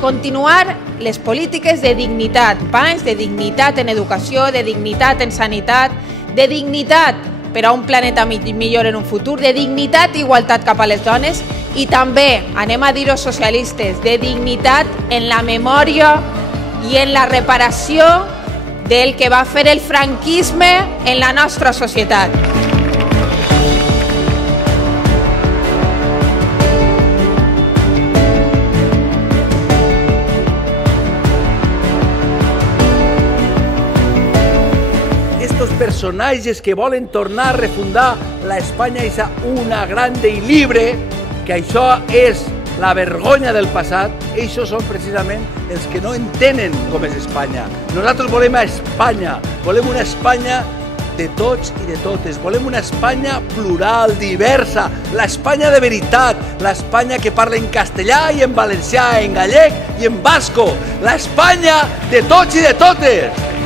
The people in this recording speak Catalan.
continuar les polítiques de dignitat, de dignitat en educació, de dignitat en sanitat, de dignitat per a un planeta millor en un futur, de dignitat i igualtat cap a les dones i també, anem a dir-ho socialistes, de dignitat en la memòria i en la reparació del que va fer el franquisme en la nostra societat. Estos personatges que volen tornar a refundar la Espanya esa una grande i libre, que això és la vergonya del passat, ells són precisament els que no entenen com és Espanya. Nosaltres volem a Espanya, volem una Espanya de tots i de totes, volem una Espanya plural, diversa, l'Espanya de veritat, l'Espanya que parla en castellà i en valencià, en gallec i en basco, l'Espanya de tots i de totes!